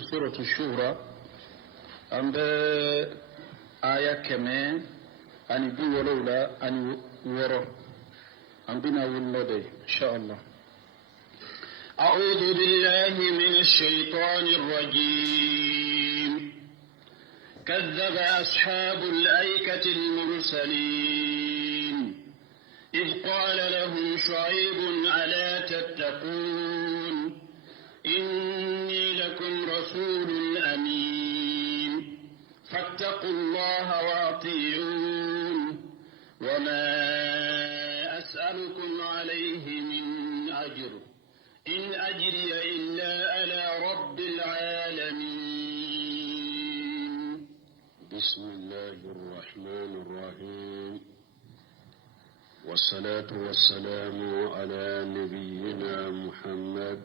سورة الشورى عند آية كمان أن بي ولولا أن ورى عن بنا والله إن شاء الله. أعوذ بالله من الشيطان الرجيم. كذب أصحاب الأيكة المرسلين إذ قال لهم شعيب ألا تتقون إني لكم رسول أمين فاتقوا الله وأطيعون وما أسألكم عليه من أجر إن أجري إلا على رب العالمين. بسم الله الرحمن الرحيم والصلاة والسلام على نبينا محمد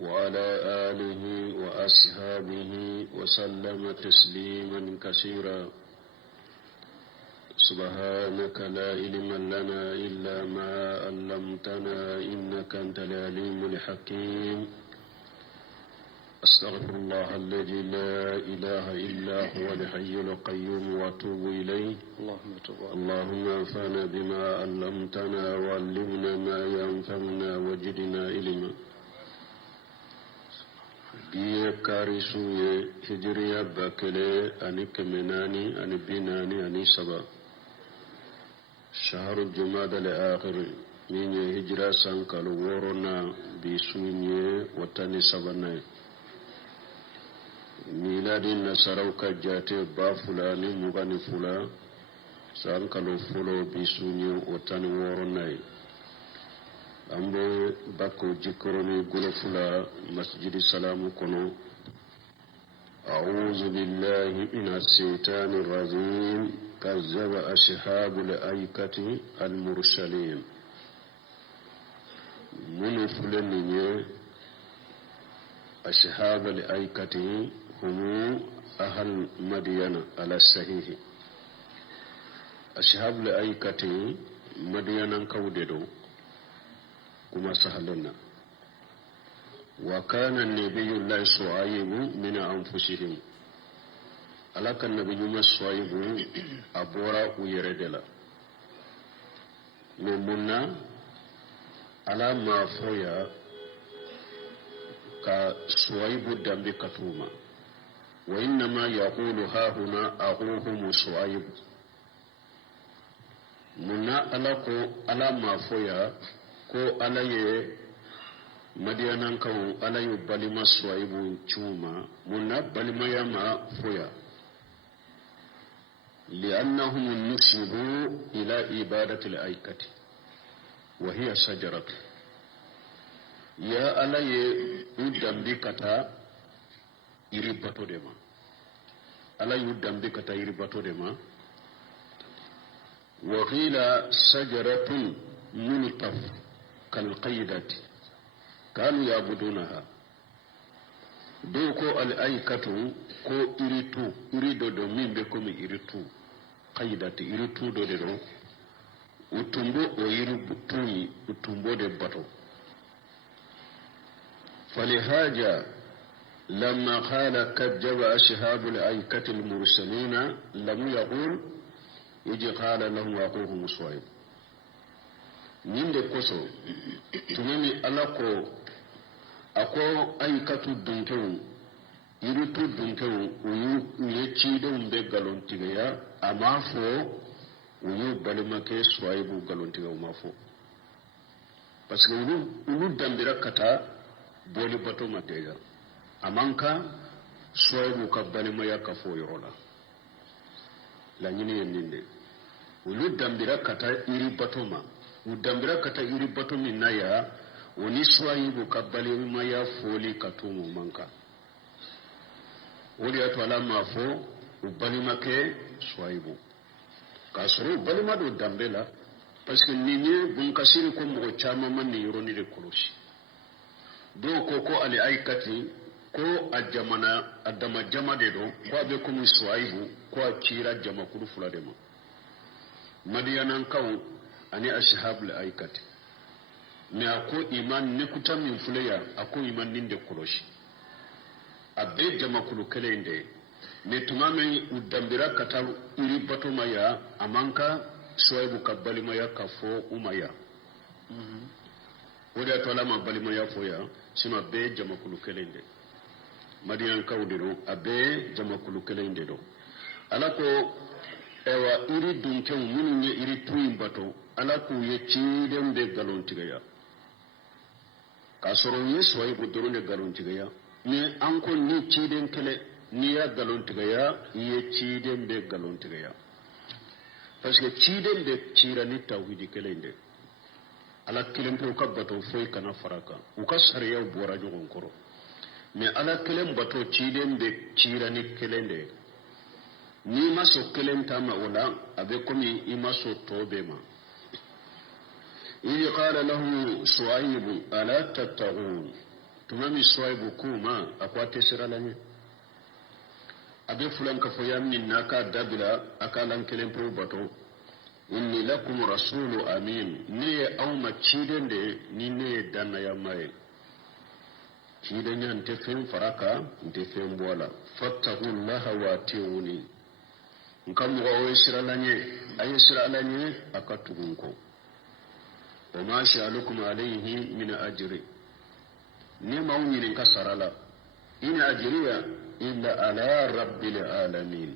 وعلى آله وأصحابه وسلم تسليما كثيرا. سبحانك لا علم لنا إلا ما علمتنا إنك أنت العليم الحكيم. أستغفر الله الذي لا إله إلا هو الحي القيوم وأتوب إليه. اللهم انفعنا بما علمتنا وعلمنا ما ينفعنا وزدنا علما. biye kari suye hijriya bakele ani kemenani ani binani ani saba shahru jumada al-akhir minye hijra sankalu worona bi sunye watani sabana miladi nasarauka jate ba fulani mugani fula sankalu fulo bi sunye watani worona ambe bako jikoroni gulofula masjidi salamu kono. أعوذ بالله من الشيطان الرجيم. كذب أصحاب الأيكة المرسلين من فلنية. أصحاب الأيكة هم أهل مدينة على الصحيح. أصحاب الأيكة مدينة كوددو كما سهلنا. وكان النبي الله شعيب من أنفسهم. ألاك النبي شعيب أبورا ويردلا نمنا على ما فويا كشعيب دمبي كتوما وإنما يقول ها هنا أخوهم شعيب منا على ما فويا ko alaye madiyanan kawo alayu balima swaibu chuma munna balima yama foya li'annahum nusibu ila ibadati al-aikati wa hiya shajaratu ya alaye udambi kata iri bato dema alayu dambi kata iri bato dema wa qila shajaratun munitaf كالقيدة كانوا يعبدونها دوكو الأيكة كو إريتو إريدو دو مين بكم إريتو قيدة إريتو دو دو utumbo oiributuni utumbo de bato. فلهذا لما قال كذب أصحاب الأيكة المرسلين لم يقول يجي قال لهم أخوهم شعيب. ninde koso tumemi alako ako aikatu dunkewu iritu dunkewu uye chidon be galontiga amafo uye balimake swaibu galontiga umafo parce que ulu dambira kata boli bato matega amanka swaibu ka balima ya kafo yorola la nyini ninde ulu dambira kata iri bato ma udambira kata iri bato minaya oni swaibu kabali maya foli katumu manka uli atu alama fo ubali make swaibu kasoro ubali mado dambela parce que ninye bunkasiri ko mo chama man ni yoroni de koloshi do koko ali aikati ko ajamana adama jama de do ko be ko swaibu ko akira jama kuru fula de ma madiyanan kaw ani ashabul aikati me ako iman ne kutam min fulaya ako iman ninde koloshi abe jamakulu kelende me tumame udambira kata iri bato maya amanka Shuaibu kabali maya kafo umaya wodi atola mabali maya foya sino abe jamakulu kelende madian kawdiro abe jamakulu kelende do alako ewa iri dunke munu nye iri tuim bato alaku ye chiden be galontigaya kasoro ye Shuaibu dorone galontigaya ni anko ni chiden kele ni ya galontigaya ye chiden be galontigaya parce que chiden be chira ni tawhidi kelende ala kelempo kabbato foy kana faraka uka sariya bora jogon koro mais ala kelem bato chiden be chira ni kelende ni maso kelem tama wala abe komi imaso tobe ma ili qala lahu Shuaibu ala tattaqun tumami Shuaibu kuma akwate siralanye abe fulan ka foyam min naka dabila akalan kelempo bato inni lakum rasulu amin ni awma chiden de ni ne danna yamaye chiden yan te fen faraka te fen bola fattaqullaha wa tiuni ngam go siralanye ay siralanye akatugun ko wa ma sha'alukum alayhi min ajri ni mawni ka sarala in ajriya illa ala rabbil alamin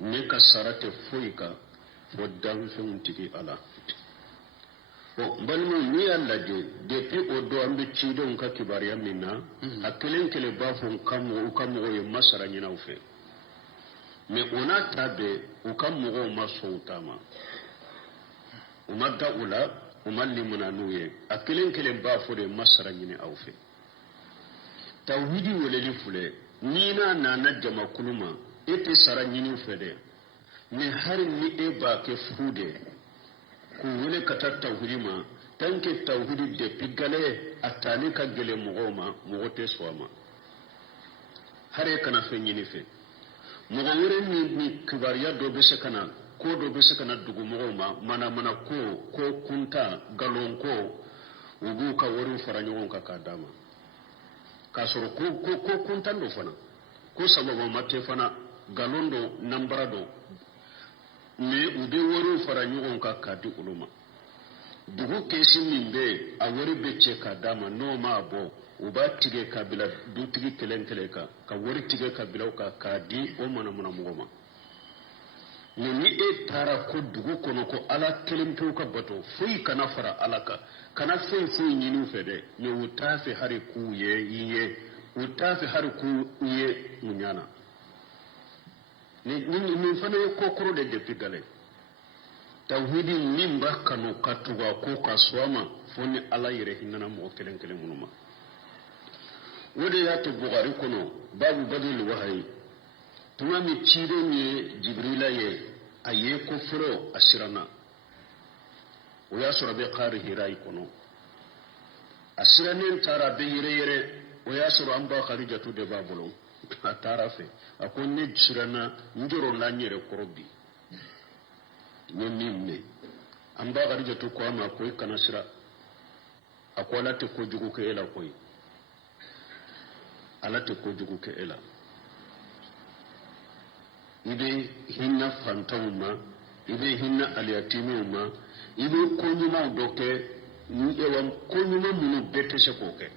ni ka sarate fuika waddan fen tiki ala o balmu ni alla de depuis o do ambe cidon ka kibariya minna akelen kele bafon kamo o ye masara nyina ufe me ona tabe o kamo o masoutama umadda ula umallimuna nuye akelen kele bafo de masara nyine aufe tawhidi woleli fule nina nana jama kuluma ete sara nyini fede me har ni e ba ke fude ku wele kata tawhidi ma tanke tawhidi de pigale atani ka gele mugoma mugote swama hare kana fe nyini fe mugawere ni kibariya do be sekana ko do be sekana dugu mugoma mana ko kunta galon ko ugu ka woru faranyon ka kadama kasoro ko kuntando fana ko sababu mate fana galondo nambarado me ube woru faranyon ka kadi uluma dugu kesi mimbe a wori becce ka dama no ma bo uba tige kabila du tigi kelen ka wori tige kabila ka kadi o mana mugoma ni e tara ko dugu kono ko ala kelempo ka bato foi kana fara alaka kana foi nyinu fede ne utafi hari ku ye utafi hari ku ye munyana ni fana ko koro de depigale tawhidi nimba kanu katuwa ko kaswama foni ala yire hinana mo kelen munuma wode ya to Bukhari kono babu badil wahyi tuma mi chide ni Jibrila ye aye ko furo asirana o ya sura be qari hirai kono asiranin tara be yire o ya sura amba Khadijatu de babulon atarafe akonni sirana njoro la nyere korobi nyemme amba Khadijatu ko ama ko kana sira akola te ko jugo ke ela koy ala te ko jugo ke ela ibe hinna fantawma ibe hinna aliyatimuma ibe konyuma doke ni ewan konyuma munu bete se koke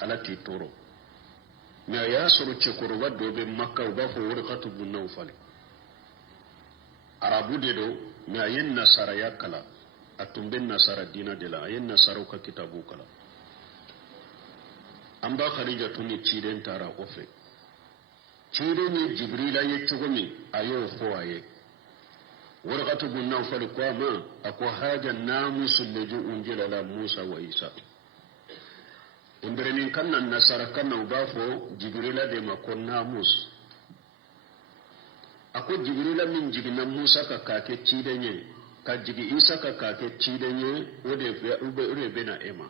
ala ti toro me ya soro chekoro waddo be makka ba fo warqatu bunna ufale arabu de do me ayen nasara yakala atumben nasara dina de la ayen nasara ka kitabu kala amba Khadija tuni chiden tara ofe chide ni Jibrila ye chogomi ayo foaye warqatu bunna fal qama ako haja namusul leju unjila la Musa wa Isa imberenin kannan nasara kanna ubafo Jibrila de makon namus ako Jibrila min jigina Musa ka kake chide nye ka jigi Isa ka kake chide nye ode bena ema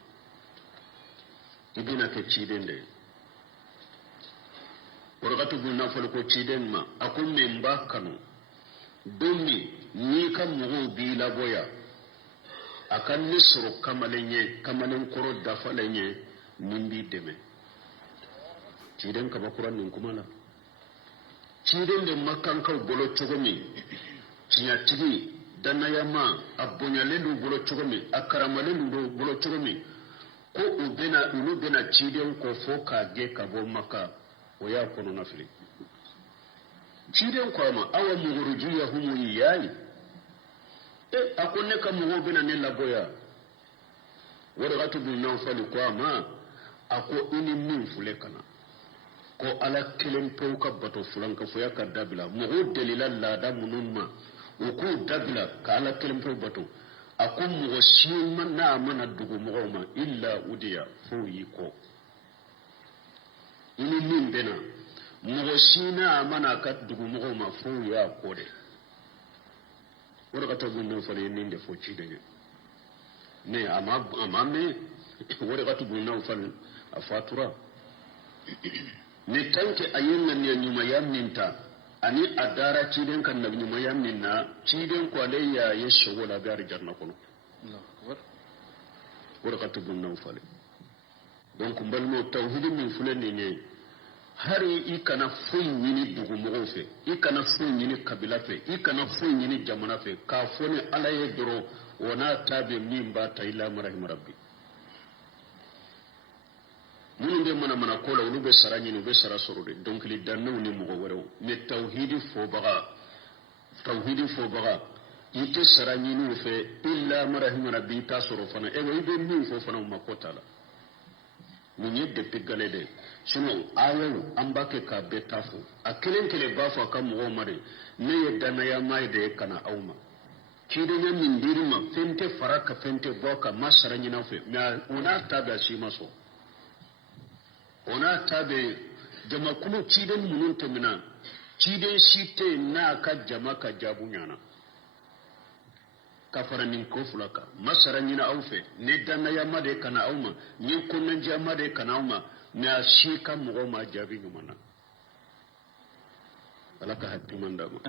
ibina ke chide nde warqatu bunna fal ko chiden ma akun memba kanu domi ni kan mugo bi la boya akan nisro kamalen koro dafalenye nimbi deme ciden ka bakuran nin kuma la ciden de makan ka bolo chogomi cinya tigi danayama abonyalelu bolo chogomi akaramalelu bolo chogomi ko ulu bena ciden ko fo ka ge ka bo maka o ya kono na fili ciden ko ma awa muguruju ya humu yayi akonne ka mugo bena ne laboya wala gatu bi nan fali ko ma ako ini min fule kana ko ala kelen pew ka bato fulan ka foya ka dabila mugo dalila la da munumma o ko dabila ka ala kelen pew bato ako mugo sima na mana dugu mugo ma illa udiya fo yi ko ini min bena mugo sina mana ka dugu mugo ma fo ya ko de wala gatu bi nan fali ni de fo ci de ne ama me wala gatu bi nan fali a fatura ne tanke ayyunan ne nyuma yaminta ani adara ciden kan na nyuma yaminna ciden ko alayya ya shawala gar jarna kono wala katubun nawfal donc mbalmo tawhid min fulani ne hari ikana fun yini dugu mo fe ikana fun yini kabila fe ikana fun yini jamana fe ka foni alaye doro wona tabe min ba ta ila marahim rabbi mun be mana kola ulu be sarani no be sara sorode donc li dannu ni mo woro me tawhidi fo baga ite sarani no fe illa marahim rabbi ta soro fana e way be min fo fana ma kota la mun yedde pigale de sino ayo ambake ka betafu akelen kele bafa kam mo mare ne yedda na ya mai de kana auma kide nya min dirima fente faraka fente boka masarani na fe na una taga shi maso ona tabe jama kulu ciden munun temina ciden site na ka jama ka jabunyana kafara nin ko fulaka masara nyina aufe ne danna ya made kana auma ni kunnan jama de kana auma na shi kan mu ma jabi ngumana alaka hatti mandama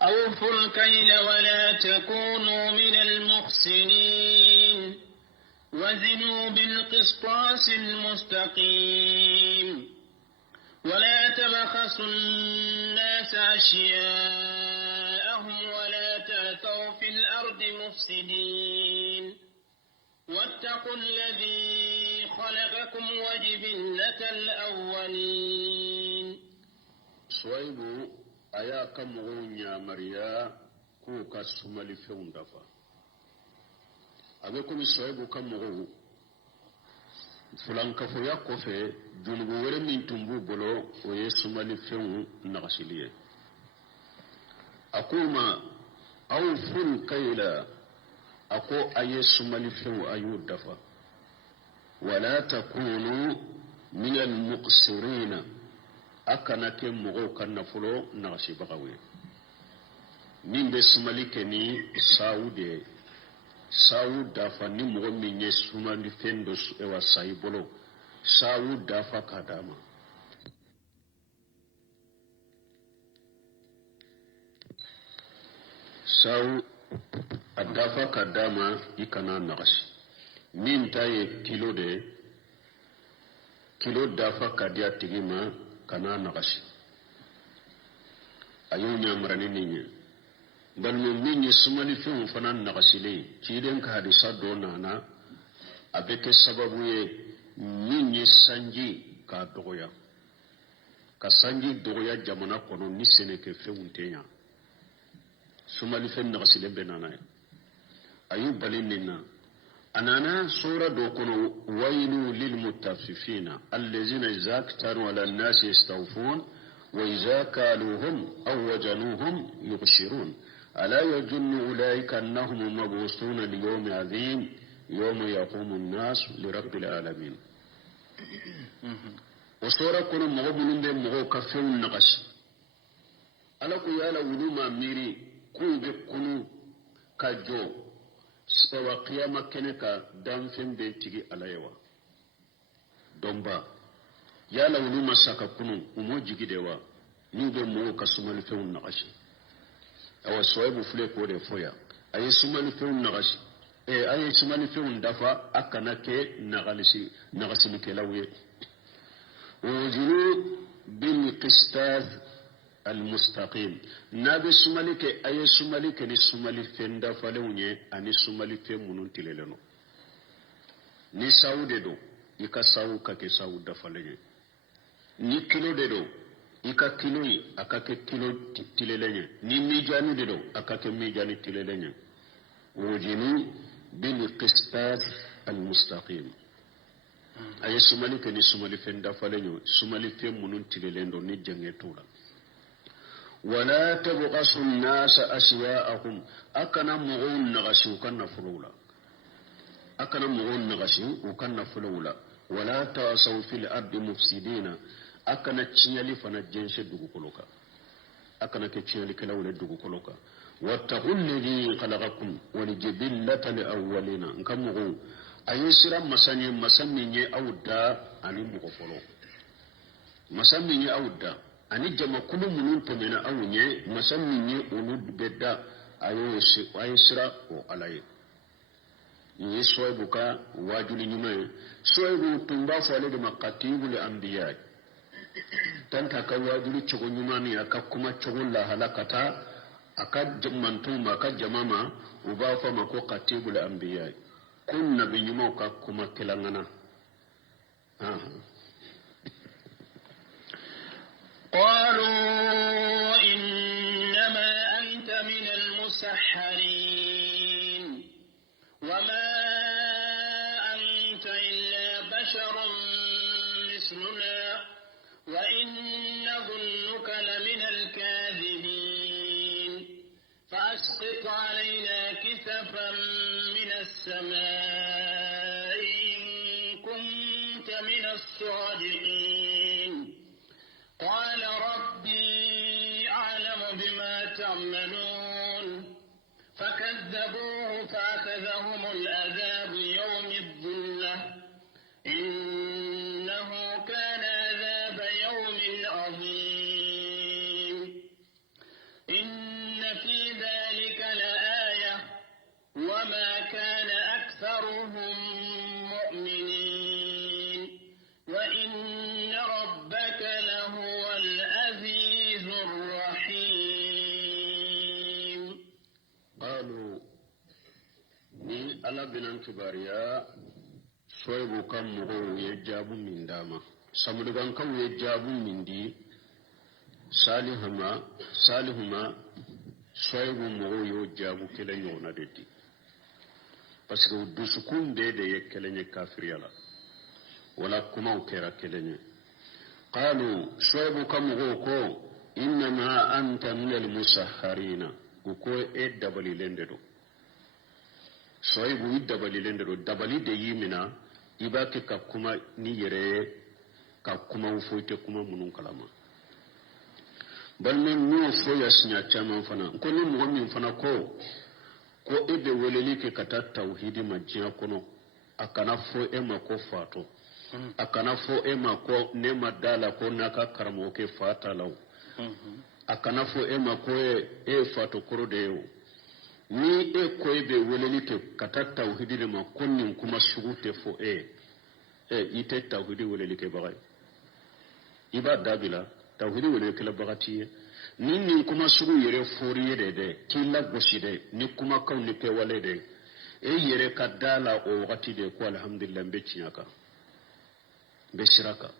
أوفوا الكيل ولا تكونوا من المخسرين وزنوا بالقسطاس المستقيم ولا تبخسوا الناس أشياءهم ولا تأثوا في الأرض مفسدين واتقوا الذي خلقكم وجبلة الأولين صويبو أيا كمغون يا مريا كوكا سمالي فيون دفا abe komi soyebu ka mogo fulan kafo ya kofe junubu were min tumbu bolo o ye sumali fengu nagasiliye akuma aw ful kayla ako aye sumali fengu ayu dafa wala takunu min al muqsirina akana ke mogo kanna fulo nagasi bagawe min be sumali keni saude sawu dafa ni mogo min ye sumali fendo ewa sayi bolo sawu dafa kadama sawu adafa kadama ikana nagasi min ta ye kilo dafa kadiya tigima kana nagasi ayo nyamarani ninye balmo min ye sumali fengu fana nagasile ciden ka hadisa do nana abeke sababu ye min ye sanji ka dogoya ka sanji dogoya jamana kono ni seneke fengu tenya sumali fen nagasile be nana ayu balin ninna anana sura do kono wailu lil mutaffifina allazina izaktaru ala an-nasi yastawfun wa idza kaluhum aw wajanuhum yughshirun ألا يظن أولئك أنهم مبعوثون ليوم عظيم يوم يقوم الناس لرب العالمين وصورة كنا مغبنون دي مغو كفيون نقش ألا كيالا ولوما ميري كون بكونو كجو سوى قيامة كنكا دانفين بيتيجي عليوا دومبا يالا ولوما ساكا كونو وموجي ديوا نيبه مغو كسومال فيون نقش awa soyebu fule ko de foya ayi sumali feun nagashi ayi sumali feun dafa akana ke nagasi ke lawye ووزنوا بالقسطاس المستقيم نابي سمالك أي سمالك نسمالي فندا فلوني أني سمالي فمنون تللنو نساو ددو إكا ساو كاكي ساو دفلني ni kilo de do ika kilo yi akake kilo tilelenye ni mijani de do akake mijani tilelenye wojini bil qistas al mustaqim ay sumali ke ni sumali fenda falenyo sumali fe munun tilelendo ni jangetura wala tabqasu an-nas ashya'ahum akana mu'un nagashu kana fulula akana mu'un nagashu kana fulula wala tasaw fil ardi mufsidina akana chinyali fana jenshe dugu koloka akana ke chinyali kala wala dugu koloka wattaqul ladhi khalaqakum wal jibillata li awwalina nkamugo ayisira masaminye awda ani mugo folo masaminye awda ani jama kulu munun to mena awunye masaminye unud bedda ayisira o alaye yi soybuka wajuli nyume soybu tumba fole de maqatibul anbiya tanta ka wajuli chogo nyumani akakuma chogo la halakata akajmantu maka jamama ubafa mako qatibul anbiya kun nabi nyumo ka kuma kelangana قالوا إنما أنت من المسحرين وما أنت إلا بشر مثلنا وإن نظنك لمن الكاذبين فأسقط علينا كسفا من السماء إن كنت من الصادقين قال ربي أعلم بما تعملون فكذبوه فأخذهم العذاب يوم الظلة إنه كان عذاب يوم عظيم إن في ذلك لآية وما كان أكثرهم مؤمنين وإن ربك لهو العزيز الرحيم قالوا ni ala binan kibariya soybu kam mo yejabu min dama samudugan kan yejabu min di salihuma soybu mo yo jabu kele yona dedi parce que dusukun de yekelenye kafiriyala wala kuma ukera kelenye qalu soybu kam ko innama anta min al musahharina ko dabali lendado soybu dabali lendado dabali de yimina ibake ka kuma ni yere ka kuma ufoite kuma munun kalama balme no fo yasnya chama fana ko ni mo min fana ko ebe weleli ke kata tauhidi majia kono akana fo ema ko fato akana fo ema ko ne madala ko naka karamo ke fata law akana fo ema ko e fato koro de yo ni ko ebe weleli ke kata tauhidi le ma konnin kuma sugute fo ite tauhidi weleli ke bagay iba dabila tauhidi weleli ke la bagatiye ni kuma sugu yere foriye de kila goside ni kuma kaw ni pe wale de yere kadala o wakati de ko alhamdulillah be chiaka be shiraka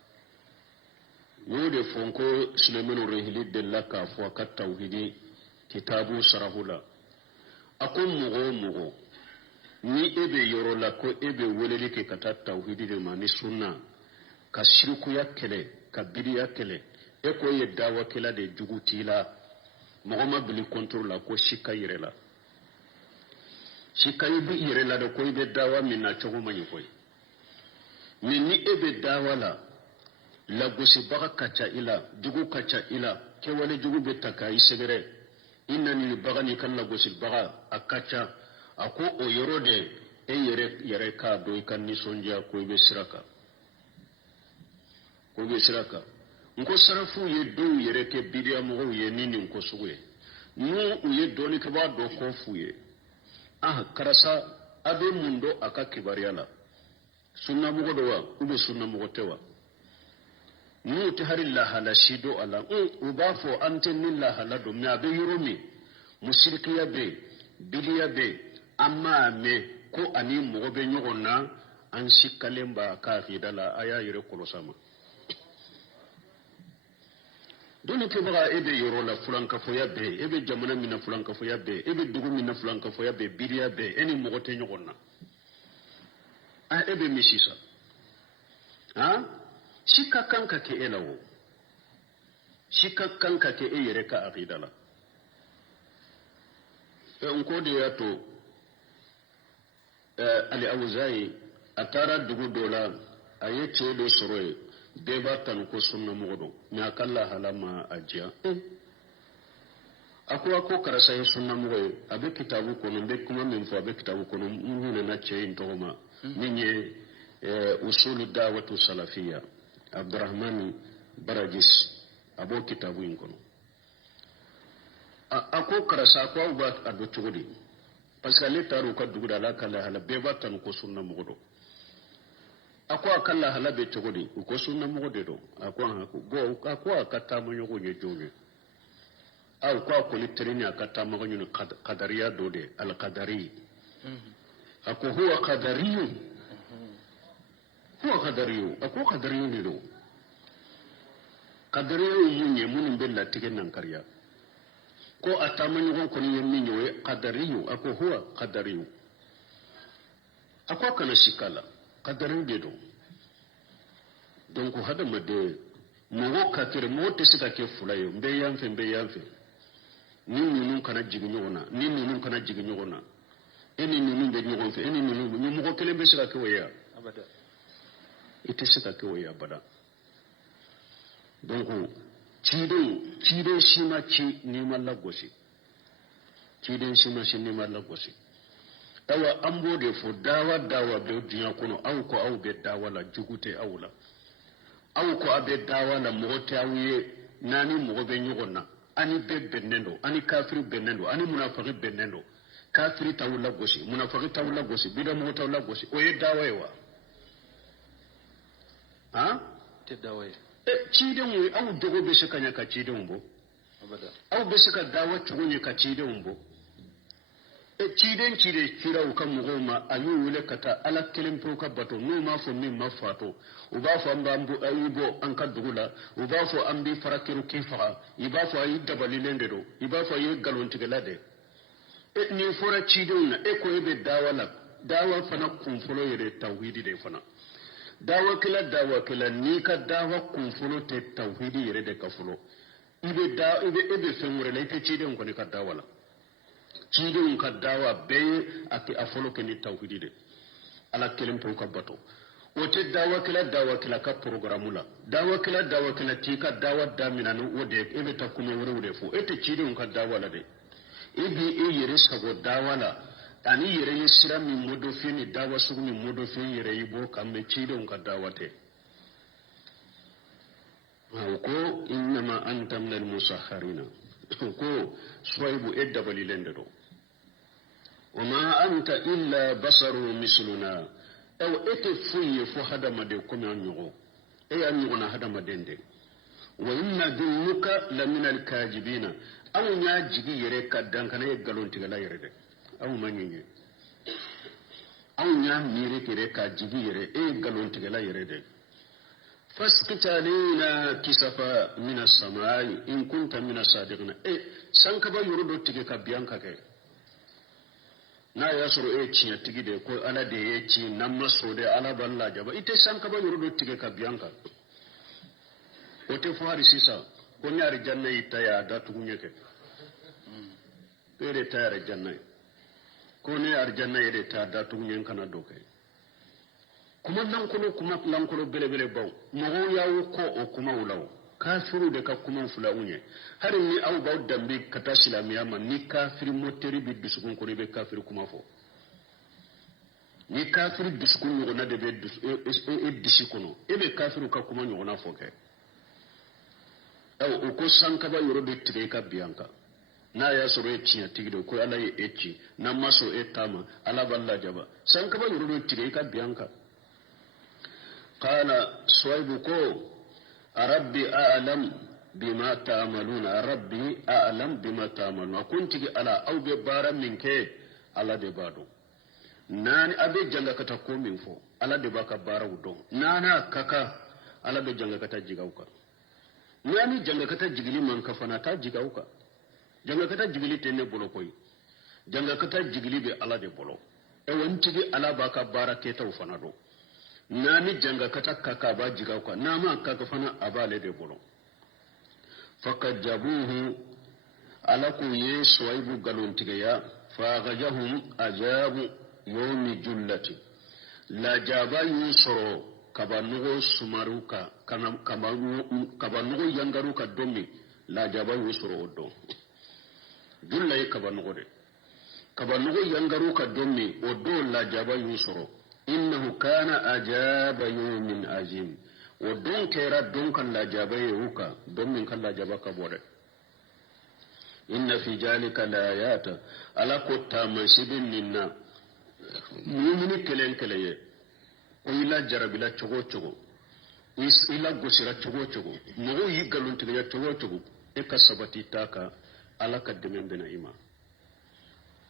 wode fonko Sulaiman rehili de laka fo ka tauhidi kitabu sarahula akon mugo ni ebe yoro la ko ebe weleli ke kata tauhidi de mani sunna ka shirku yakele ka bidiya kele ko ye dawa kila de jugutila Muhammad bin control la ko shika yirela shika yibi yirela de ko be dawa minna chogo manyi koy minni ebe dawa la gosi baka kacha ila jugu kacha ila ke wale jugu be takai segere innani bagani kan la gosi baka akacha ako o yorode yere ka do kan ni sonja ko be siraka nko sarafu ye do yere ke bidiya mo ye nini nko suwe no uye doni ke ba do ko fuye karasa abe mundo aka kibariala sunna mo do wa ube sunna mo tewa nuti hari lahala sido ala ubafo antenni lahala do me abe yurumi musirikiya be biliya be amma me ko ani mogo be nyogonna an sikkalemba ka fidala aya yire kolosama doni ke baga ebe yoro la fulanka foya be ebe jamana mina fulanka foya be ebe dugu mina fulanka foya be biliya be eni mogo te nyogonna a ebe misisa ha shika kanka ke elawo shika kanka ke eyere ka aqidala onko de yato ali awzai atara dugu dola aye chedo soroye beba tan ko sunna modo mi akalla halama ajia akwa ko karasa sunna modo abe kitabu kono be kuma min fo abe kitabu kono mun na cheyin togoma ninye usulu da'watu salafiyya Abdurrahman Barajis abo kitabu inkono ako karasa ko ba ado chugudi parce que le taru ka duguda la kala hala be batan ko sunna mogodo ako akalla hala be chugudi ko sunna mogode do ako go ako akata mo yogo nye joge aw ko ko litrini akata mo nyu qadariya do de al qadari ako huwa qadariyun ako qadariyu ni do qadariyu munye munin bella tigen nan kariya ko atamanyu gon ko ni yemmi nyowe qadariyu ako huwa qadariyu ako kana shikala qadariyu de do donc hada made mo ka tere mo te sika ke fulayo mbe yamfe ni nunu kana jigi nyona eni nunu be nyogon fe eni nunu mo ko kele be sika ke waya abada ite sika ke waya abada donc ciden shima ci ni malla gosi ciden shima shi ni malla gosi awa ambo de fo dawa be dunya kono aw ko aw be dawa la jugute awla aw ko abe dawa la mogote awye nani mogo be nyogonna ani be benendo ani kafiri benendo ani munafiki benendo kafiri tawla gosi munafiki tawla gosi bida mogo tawla gosi o ye dawa yewa ha te dawa ye ciden wo aw dogo be shikanya ka ciden bo abada aw be shika dawa chugunye ka ciden bo ciden kira u kan mugoma ayu wule kata ala kelen pro ka bato no ma fo min ma fato u ba fo ambambu ayubo an ka dugula u ba fo ambi farakiru kifa i ba fo ayi dabalilende do i ba fo ayi galontigelade ni fora ciden na ko ebe dawa fana kunfolo yere tawhidi de fana dawa kila ni ka dawa kunfolo te tawhidi yere de kafulo ibe fenwure la ite ciden ko ni ka dawa la ciden ka dawa be ati afolo ke ni tawhidi de ala kelen pro ka bato o te dawa kila ka programula dawa kila ti ka dawa damina no wode ebe ta kuma wure fo ete ciden ka dawa la de ibi yere sago dawa la ani yere yisira mi modo fini dawa sugu mi modo fini yere ibo kambe ciden ka dawa te ko innama anta minal musahharina ko swaibu edda balilende do wama anta illa basaru misluna aw ete fuye fo hadama de ko mi nyugo e an nyugo na hadama dende wa inna dunnuka la minal kajibina aw nya jigi yere kaddan kana e galonti gala yere de aw manyenye aw nya mire kire ka jigi yere e galonti gala yere de فاسقط علينا كسفا من السماء إن كنت من الصادقين سانكبا يردو تيجي كبيانكا كي na yasoro tiki de ko ala de namma sode ala balla jaba ite sankaba yorodo tigi kabiyanka o te fari sisa ko nyaari janna itaya da tugunyeke pere tayare janna ko ne ar janna yede ta da tugunyen kana doke kuma lankolo bele baw mogo yawo ko o kuma wulawo kafiru de ka kuma fula unye hari ni aw baw dambe kata silamiya man ni kafiri moteri bi dusukun ko be kafiri kuma fo ni kafiri dusukun ngo na de be disikono be kafiru ka kuma ngo na fo ke aw o ko sanka ba yoro de tire ka bianka na ya soro tiya tigide ko ala ye echi na maso etama ala balla jaba sanka ba yoro de tire ka bianka قال صويبكو rabbi a'lam bima ta'maluna rabbi a'lam bima ta'maluna kuntigi ala aw be bara min ke ala de bado nani abe janga kata ko min fo ala de baka bara wudo nana kaka ala be janga kata jigauka nani janga kata jigili man kafana ta jigauka janga kata jigili tenne bolo koy janga kata jigili be ala de bolo e wantigi ala baka bara keta ufana do nani janga kata kaka ba jigauka nama kaka fana abale de bolo fakajabuhu alaku yesu aibu galontigeya fagajahum ajabu yomi jullati la jaba yusoro kabanugo sumaruka kabanugo yangaruka domi la jaba yusoro odo jullay kabanugo de kabanugo yangaruka domi odo la jaba yusoro innahu kana ajaba yawmin azim ودون كيرا دون كان لا جابا يوكا دون كان لا جابا كبورة إن في ذلك الآيات على كتا مسيبين لنا مؤمن كلين كليه وإلا جرب إلا تشغو تشغو إلا غسرة تشغو تشغو مغو يقلون تغيى تشغو تشغو إكا سبتي تاكا على كدمين بنا إما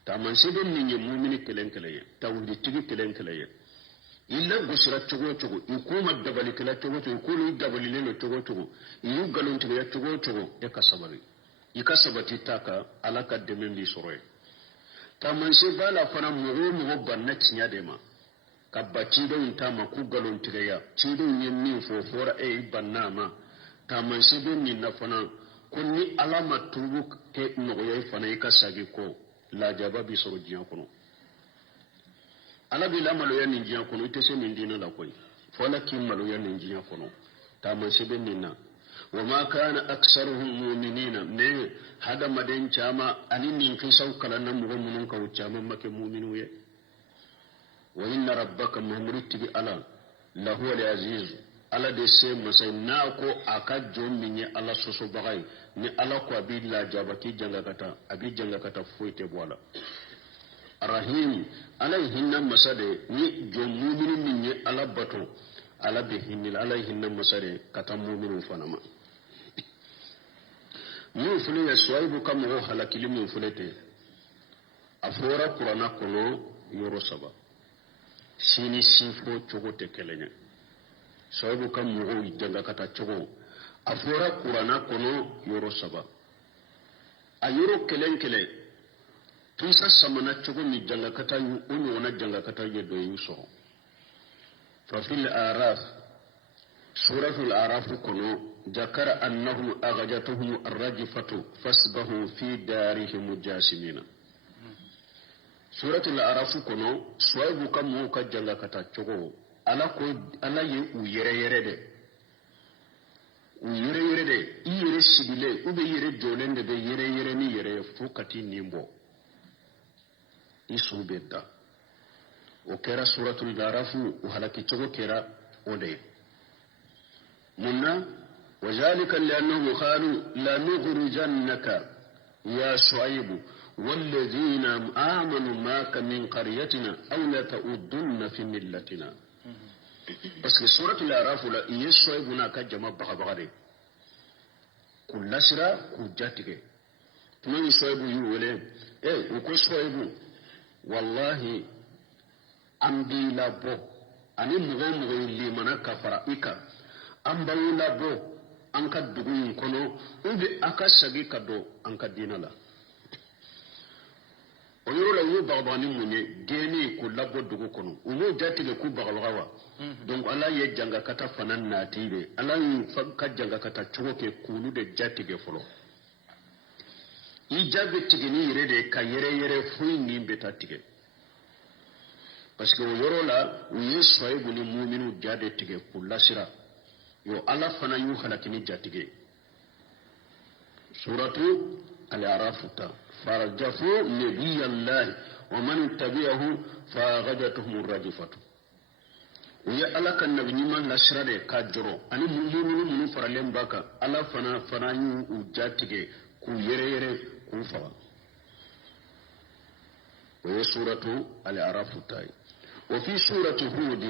تامان سيبين لنا مؤمن كلين كليه تاولي تغي كلين كليه illa gusira chogo chogo ikuma dabali kala chogo chogo ikulu dabali lelo chogo chogo iyu galonti ya chogo chogo e kasabari ikasabati taka alaka demembi soroy tamanse bala fana mugo banna tinya dema kabati do intama ku galonti ya chido nyemmi fofora e banna ma tamanse do ni na fana kunni alama tubu ke nogo yoy fana ikasagi ko la jaba bi soro jiyan kono ala bi la malo ya ninjiya kono ite se min dina la koy fola kim malo ya ninjiya kono ta man se ben ninna wa ma kana aktsaruhum mu'minina ne hada maden chama anin nin kin saukala nan mu munun ka wucama make mu'minu ye wa inna rabbaka muhammadti bi ala la huwa al-aziz ala de se masai na ko aka jomminye ala soso bagay ni ala ko abi la jabaki janga kata foite bola Rahim alayhinna masade ni jom mu'minu minye ala bato ala bihinil alayhinna masade kata mu'minu fanama mu fulu ya swaibu kama ho halakili mu fulete afora qur'ana kono yoro saba sini sifo chogo tekelenya swaibu kama ho idanga kata chogo afora qur'ana kono yoro saba ayoro kelenkele tusa samana chogo mi janga kata yu unu wana janga kata yedo yuso fafil araf suratul araf kono jakara annahum aghajatuhum arrajfatu fasbahu fi darihim jasimina suratul araf kono swaibu kamu ka janga kata chogo ala ye u yere de iyere sidile ube yere jolende be yere ni yere fukati nimbo isubeda o kera suratul garafu o halaki chogo kera ode munna wazalika li'annahum qalu la nukhrijannaka ya shu'aib walladhina amanu ma'aka min qaryatina aw la ta'udunna fi millatina parce que suratul garafu la shu'aib na ka jama bagare kullasira ku jatige tumi shu'aib yuwele ko shu'aib wallahi ambi labo ani mugo limana kafara ika ambawu labo anka dugu kono ube aka sagi kado anka dinala oyoro la yu bagabani munye geni ku labo dugu kono umo jatige ku bagalgawa donc ala ye janga kata fanan natibe ala yu fakka janga kata choke kulu de jatige folo ijabe tigini yere ka yere fuyi ni beta tige parce que yoro la uye soybu ni mu'minu jade tige kullasira yo ala fana yu halakini jatige suratu al-araf ta farjafu nabiyallahi wa man tabi'ahu faghadatuhum ar-rajfatu uye ala kan nabi ni man lasira de ka joro ani mu'minu mun faralen baka ala fana yu jatige ku yere kufa wa suratu al-araf tai wa fi surati hud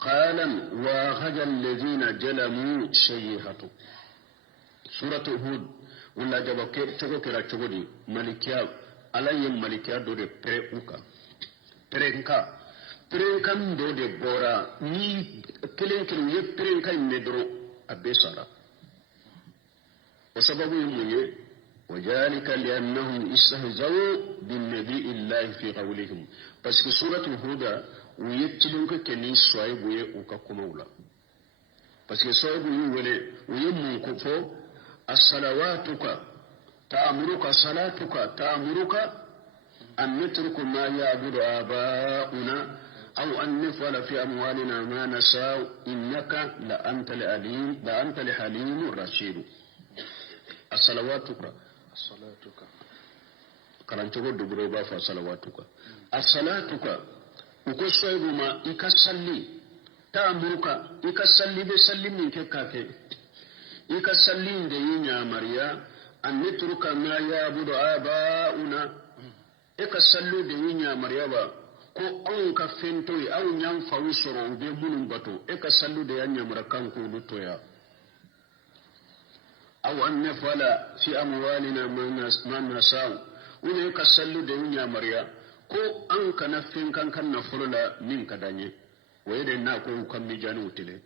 قال وأخذ الذين ظلموا سيئة سورة هود ولا جبك تشوكو كرا تشوكودي ملكيا على ملكيا دو دي بريكا بريكا دو دي بورا ني كلين كلين يبريكا يمدرو أبسارا وسبب يمني وذلك لأنهم استهزأوا بالنبي الله في قولهم بس في سورة هود ويتلونك كني سوايب وكاكمولا بس في سوايب ويمنكفو الصلواتك تأمرك أن نترك ما يعبد آباؤنا أو أن نفعل في أموالنا ما نشاء إنك لأنت الحليم الرشيد الصلواتك karancogo duburo ba fa salawatuka as-salatuka uko soybu ma ikasalli ta amuruka ikasalli be sallin ke kake ikasalli inde yinya mariya an nitruka ma yabudu abauna ikasallu de yinya mariya ba ko an ka fento au nyam fawusoro be munum bato ikasallu de yanya murakan ko lutoya aw an nafala fi amwalina ma nasau wani ka sallu da yin yamariya ko an ka nafin kan na fulula min ka danye waye da na ko kan mi jani utile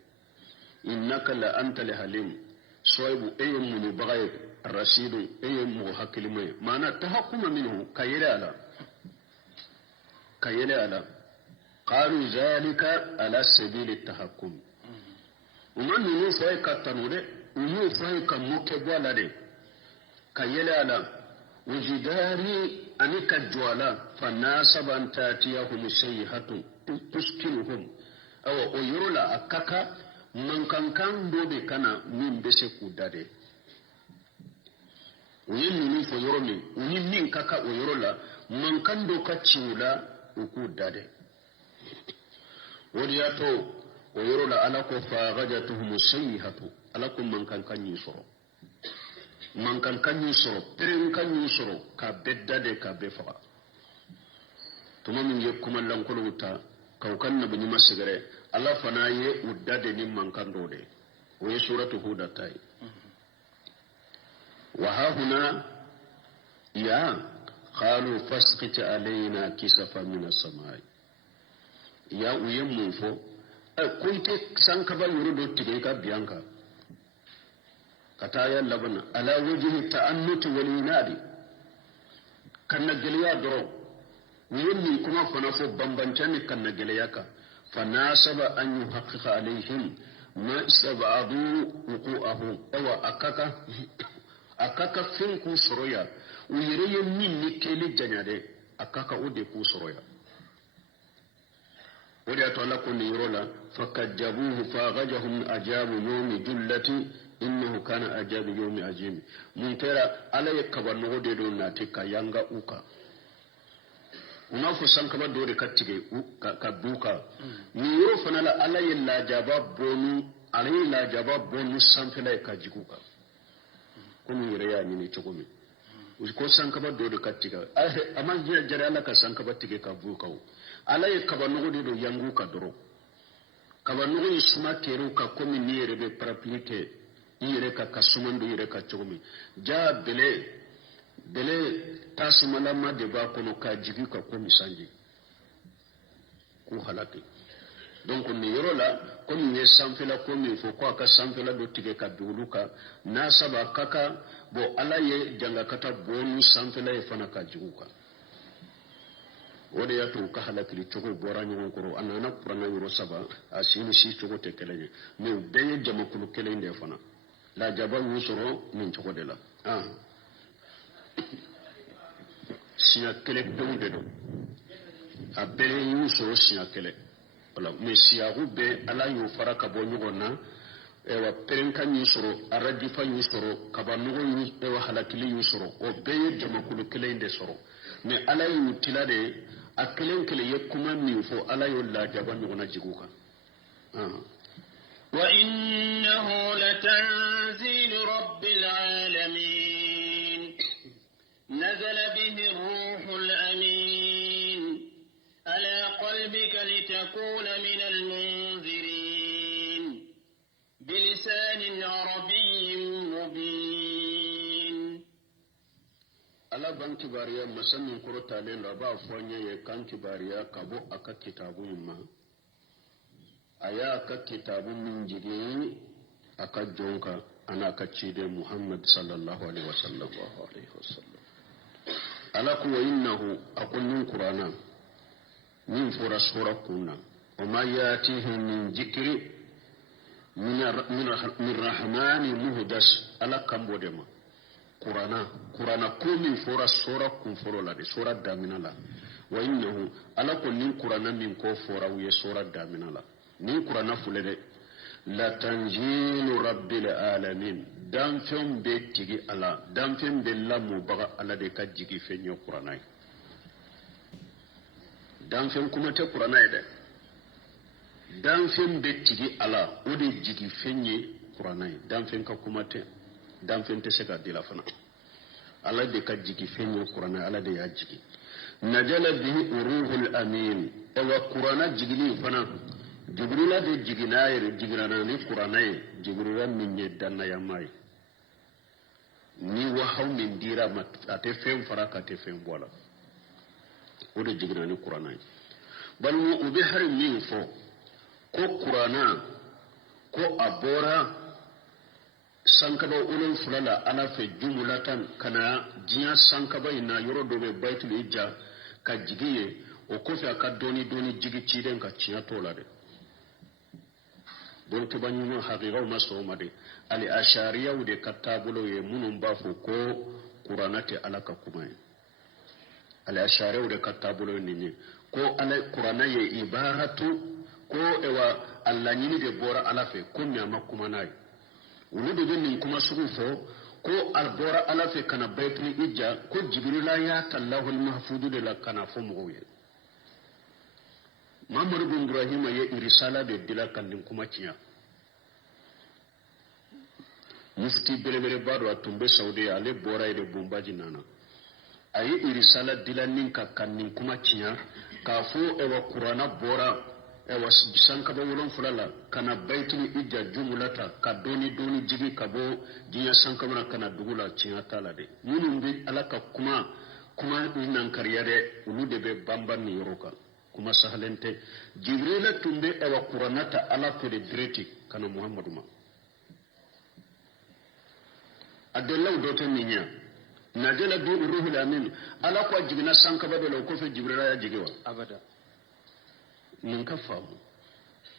innaka la anta li halim soybu ayyun mun bagay rasidu ayyun mu hakilme mana tahakkuma minhu kayela ala qalu zalika ala sabili tahakkum umman nu sai ka tanure uyu sai ka muke gwala de kayela ala وجداري أنك الجوالا فناسب أن تأتيهم سيئة تسكنهم أو أيرولا أكاكا من كان دوبي كان من بسكو دادي ويمني فيرومي ويمني كاكا أيرولا من كان دوكا تشولا وكو دادي ولياتو أيرولا ألاكو فاغجتهم سيئة ألاكو من كان يسرو man kan yusoro peren kan yusoro ka beddade ka befa tuma min ye kuma lankolo wuta ka kan na bunyi masigare Allah fana ye uddade ni man kan dode o ye suratu hud tay wa ha huna ya qalu fasqit alaina kisafa min as-samai ya uyem mufo kunte sankaba yurudo tige ka bianka kataya labana ala wajhi ta'annut wal yunadi kanna geliya doro yimmi kuma fana fo bambancan kanna geliya ka fanasaba an yuhaqqiqa alaihim ma istabadu wuqu'ahu awa akaka fin ku soroya uyire yimmi ni kele janyade akaka ode ku soroya wadi atala ko ni rola fakajjabuhu faghajahum ajabu yawmi jullati innahu kana ajabu yawmi ajim mun tera ala yakabano de do nati kayanga uka unafu sankaba do de katige ka buka ni yo fanala ala yalla jaba bonu sanfela ka jikuka kunu yire ya ni chokomi ko sankaba do de katiga amma jere ala ka sankaba tige ka buka ala yakabano de do yangu ka doro kabano isuma keru ka komi ni yere be paraplite yire ka kasumando yire ka chogomi ja bele tasumala ma de ba kono ka jigi ka ko misanji ku halaki donc ni yorola ko ni sanfela ko mi fo ko ka sanfela do tige ka duluka na saba kaka bo alaye janga kata bonu sanfela e fana ka jiguka wode yato ka halakili chogo bora nyon koro anana prana yoro saba asini si chogo te kelenya me beye jama kulu kelende fana la jaba yusoro min chogo de la siya kele de do abele yusoro siya kele wala me siya rube ala yo fara ka bo nyogona e wa perenka yusoro aradifa yusoro kaba nugo yi e wa halakili yusoro o beye jama kulu kelende soro me ala yu tilade akelen kele yekuma minfo ala yo la jaba nyogona jiguka وإنه لتنزيل رب العالمين نزل به الروح الأمين على قلبك لتكون من المنذرين ban kibariya masannin kurta len da ba fonye ye kan kibariya kabo aka kitabu ma aya aka kitabu min jige aka jonka ana ka cide Muhammad sallallahu alaihi wasallam ala ku wa innahu aqulun qur'ana min fura sura kunna wa ma yatihi min zikri min rahmani muhdas ala kambode ma qur'ana ko min fura sura kun furo la de sura damina la wa innahu ala ko nin qur'ana min ko fura wiye sura damina la ni qur'ana fulede la tanzilu rabbil alamin dan fen be tigi ala dan fen be lamu baga ala de ka jigi fenyo qur'ana dan fen kuma te qur'ana de dan fen be tigi ala o de jigi fenye qur'ana dan fen ka kuma te dan fen te seka dila fana ala de ka jigi fenyo qur'ana ala de ya jigi najala bihi uruhul amin ewa qur'ana jigili fana jibrila de jiginaire jigirana ni qur'anaye jibrila min yeddanna yamai ni wa haw min dira mat ate fem faraka te fem bola o de jigirani qur'anaye bal mu ubi har min fo ko qur'ana ko abora sankaba ulul fulala ala fe jumlatan kana jiya sankaba ina yoro do be baitul ijja ka jigiye o ko fe ka doni jigi ciden ka ciya tola de don ke banyu haqiqa ma so made ali ashariya de katabulo ye munun ba fo ko qur'anate alaka kuma ali ashariya de katabulo ni ko ala qur'ana ye ibaratu ko ewa alla nyini de bora alafe ko mi amakuma nay wuludu bin kuma sugu fo ko albora alafe kana baytul ijja ko jibrila ya tallahu almahfudu de la kana fo moye Muhammad bin Ibrahim ye irisala de dila kandin kuma ciya mufti belebele bado atumbe saudi ale bora ide bombaji nana ayi irisala dila ninka kandin kuma ciya ka fo ewa qur'ana bora ewa sanka ba wolon fulala kana baitul ijja jumlata ka doni jigi kabo jiya sanka mana kana dugula ciya tala de munun bi alaka kuma nan kariyade ulu de be bamba ni yoroka kuma sahalente jibrila tumbe ewa qur'anata ala fede direti kana muhammadu ma adalla doto ninya najala bi ruhul amin ala ko jigina sanka badalo ko fe jibrila ya jigewa abada nin ka famu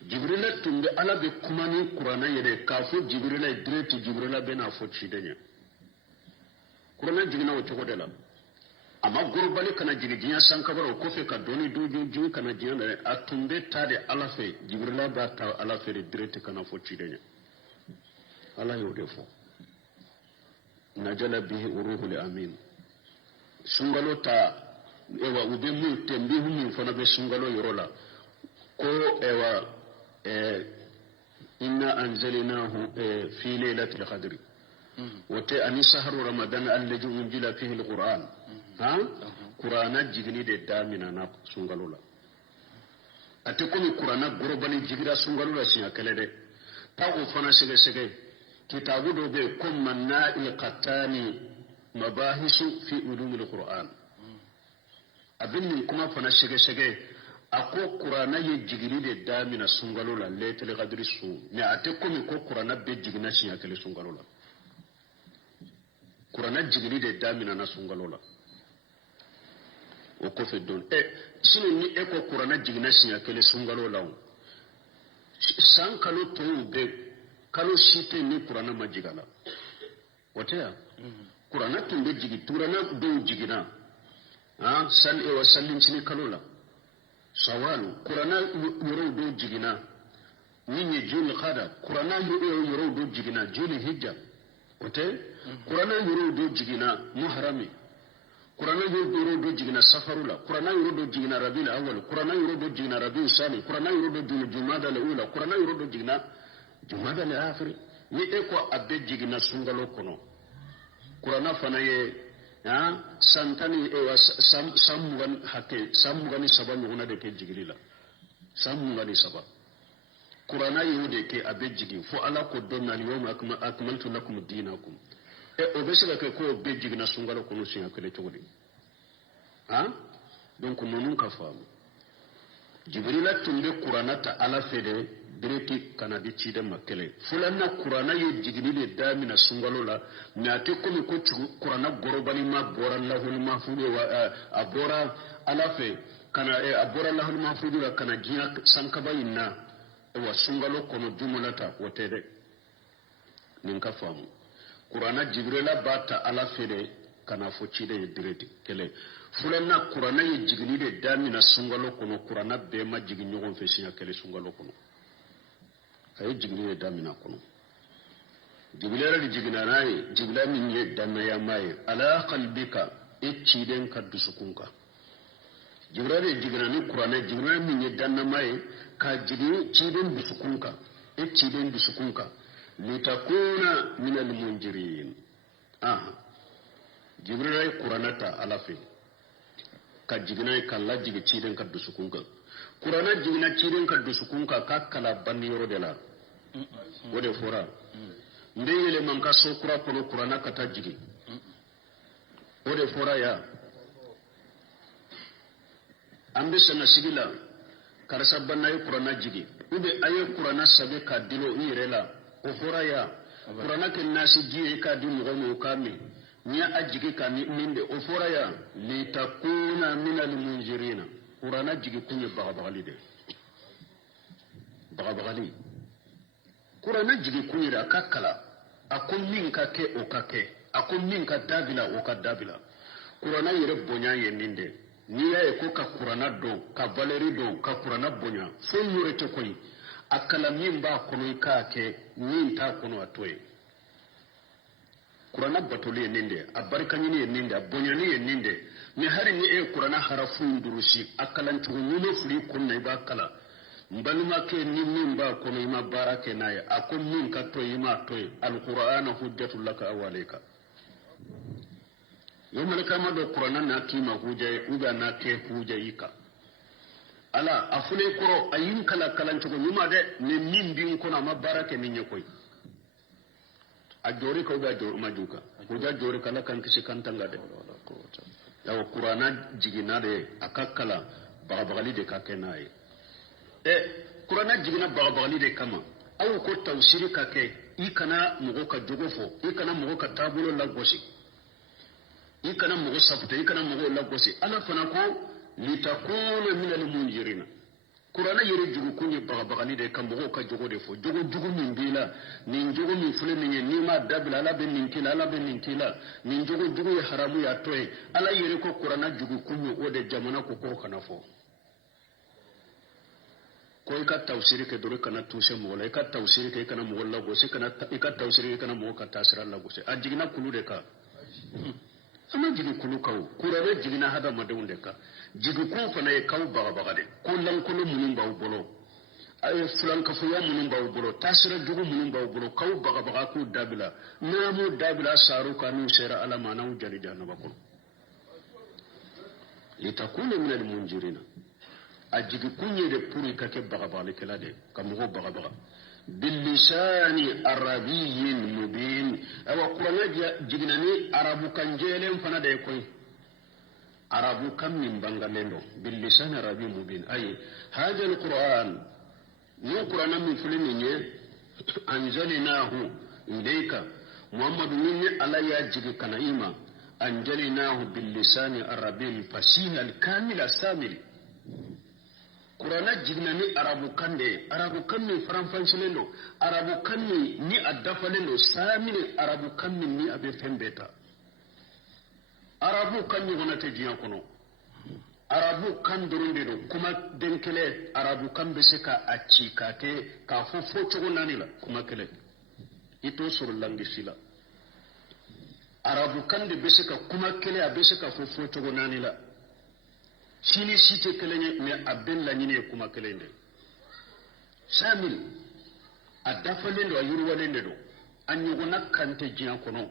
jibrila tumbe ala be kuma ni qur'ana yede ka fo jibrila direti jibrila be na fo cidenya qur'ana jigina o to dela amma gurbali kana jigijiya san kabaro kofe ka doni dojoji kana jiya da atumbe tade alafe jibrila ba ta alafe de direct kana fo cidenya ala yode fo najala bihi uruhul amin sungalo ta ewa ube mu tembi humi fona be sungalo yorola ko ewa inna anzalnahu fi lailatul qadri wote ani sahru ramadan alladhi unzila fihi alquran qur'ana jigini de damina na sungalola ate komi qur'ana gorobali jigira sungalola siya kelede ta o fana sege kitabu do be kum manna'i qatani mabahisu fi ulumil qur'an abin kuma fana sege ako qur'ana ye jigiri de damina sungalola letel qadri su ne ate komi ko qur'ana be jigina siya kele sungalola qur'ana jigiri de damina na sungalola o ko fe don sino ni eko qur'ana jigina siya kele sungalola san kalo to be kalo shite ni qur'ana majigala wata qur'ana tun be jigi turana do jigina sal e wa sallin cini kalola sawalu qur'ana yoro do jigina ni jul khada qur'ana yoro do jigina jul hijja wata qur'ana yoro do jigina muharrami qur'ana yoro do jigina safarula qur'ana yoro do jigina rabiul awwal qur'ana yoro do jigina rabiul sani qur'ana yoro do jumada al-ula qur'ana yoro do jigina jumada al-akhir ni eko abbe jigina sungalo kono qur'ana fanaye santani ewa sammugan hake sammugani saba nyuna de ke jigilila sammugani saba qur'ana yude ke abbe jigi fo ala ko donna al-yawma akmaltu lakum dinakum o be sila ke ko be jigna sungalo kono sinya kele chogodi ha donc nonun ka famu jibrila tumbe qur'ana ta ala fede direti kana di cide makele fulanna qur'ana ye jigni le damina sungalo la na te ko mi ko qur'ana gorobali ma bora lahul mahfuz wa abora ala fe kana abora lahul mahfuz la kana giya sankabayina wa sungalo kono jumulata wotede nin ka famu qur'ana jibrila bata ala fede kana fo cide ye direti kele fulanna qur'ana ye jigni le damina sungalo kono qur'ana be ma jigi nyogon fe sinya kele sungalo kono ay jigni le damina kono jibrila di jigna nayi jibla min ye damaya mai ala qalbika e ciden kaddu sukunka jibrila di jigna ni qur'ana jibrila min ye damna mai ka jigi ciden bisukunka e ciden bisukunka litakuna min almunjirin jibril qur'anata alafi ka jigina kala jigi ciden ka dusukunka qur'ana jigina ciden ka dusukunka ka kala banni yoro de la wode fora ndeyele man ka sokura kono qur'ana kata jigi wode fora ya ambe sana sigila karasa banna yi qur'ana jigi ube aye qur'ana sabe ka dilo irela o fora ya qur'ana ke nasi jiye ka di mo mo kami nya ajigi ka ni minde o fora ya li takuna min al munjirina qur'ana jigi kunye bagabagali de bagabagali qur'ana jigi kunye da kakala akon min ka ke o ka ke akon min ka dabila o ka dabila qur'ana yere bonya yeninde ni ya ko ka qur'ana do ka valeri do ka qur'ana bonya fo yure to koyi akala min ba kono ka ke min ta kono atoye qur'ana batuli ninde abarkani ne ninde abonyani ne ninde me hari ni qur'ana harafu ndurusi akalan tu nuno furi kunna ba kala mbaluma ke ni min ba kono ma barake naye akon min ka to yima toy alqur'ana hujjatul laka awalika yomal kama do qur'ana na kima hujja uga na ke hujja yika ala afule koro ayin kala kalan to nyuma de ne min bin kono ma barake min yakoy a jori ko ga jori majuka ko ga jori kala kan kisi kan tanga de ya qur'ana jigina de akakkala bagabagali de ka kenaye qur'ana jigina bagabagali de kama aw ko tawsiri ka ke ikana mugo ka jogofo ikana mugo ka tabulo la gosi ikana mugo safta ikana mugo la gosi ala fana ko litakuna min al munjirina qur'ana yere jugu kunye bagabagali de kam mugo ka jogo de fo jogo jugu min bila nin jogo min fule ni ma dabila ala be nin kila ala be nin kila nin jogo jugu ya haramu ya toy ala yere ko qur'ana jugu kunye o de jamana ko kana fo ko ka tawsiri ke dore kana tuse mola ka tawsiri ke kana mola go se kana ka tawsiri ke kana mo ka tasira la go se ajigina kulu de ka ama jigi kulu kaw qur'ana jigina hada madun de ka jigi ko fana e kaw baga de ko lan kulu munun baw bolo ay fulan ka fuya munun baw bolo tasira jugu munun baw bolo kaw baga ko dabila namu dabila saru kanu sera ala manaw jali jahannama ko litakuna min al munjirina ajigi kunye de puri kake bagabagali kala de kamugo bagabaga bilisani arabiyyin mubin awa qur'ana jignani arabu kanjelen fana de koy arabu kam min bangalendo bilisani arabiyyin mubin ay hada alquran no qur'ana min fulini nye anjalnahu ilayka muhammadu minni ala ya jigi kana ima anjalnahu bilisani arabiyyin fasil alkamil asamil qur'ana jignani arabu kanne faranfansilendo arabu kanne ni addafalendo samine arabu kanne ni abe fembeta arabu kanne gonate jiya kono arabu kan doronde do kuma denkele arabu kan be se ka achikate ka fofo chogo nanila kuma kele ito sur langi sila arabu kan de be se ka kuma kele abe se ka fofo chogo nanila sini site kelenye me abella nyine kuma kelende samil adafalendo ayurwalende do anyugo nakante jiya kono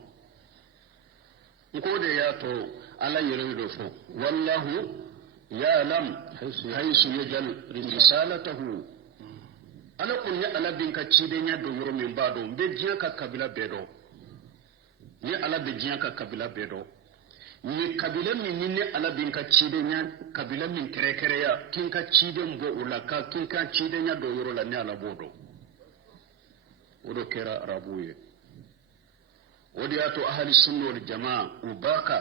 ngode ya to ala yeredo fo wallahu ya'lam haythu yajal risalatahu ala kun ya ala bin ka cide nya do yoro min bado be jiya ka kabila bedo ni ala be diɲa ka kabila bɛɛ dɔ ni kabila min ni ne ala bin ka ciden ya kabila min kɛrɛkɛrɛ ya kin ka ciden bɔ o la ka kin ka ciden ya dɔ yɔrɔ la ni ala b'o dɔn o do kɛra arabu ye o de y'a to ahli sunna wal jamaa u b'a ka